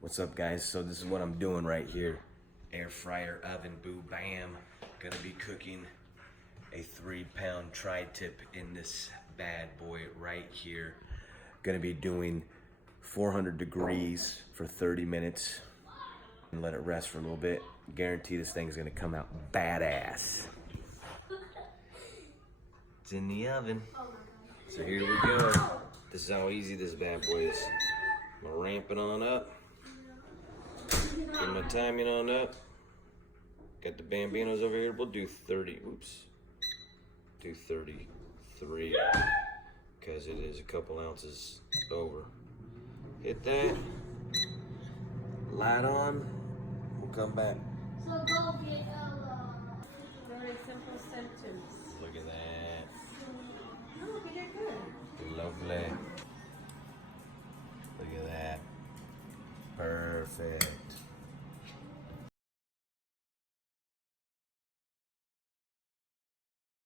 What's up, guys? So this is what I'm doing right here. Air fryer oven, boo bam. Gonna be cooking a 3-pound tri-tip in this bad boy right here. Gonna be doing 400 degrees for 30 minutes and let it rest for a little bit. Guarantee this thing's gonna come out badass. It's in the oven. So here we go. This is how easy this bad boy is. I'm gonna ramp it on up. Get my timing on up. Got the bambinos over here. We'll do 30. Oops. Do 33. Because it is a couple ounces over. Hit that. Light on. We'll come back. So go get Very simple sentence. Look at that. No, but you're good. Lovely. Look at that. Perfect.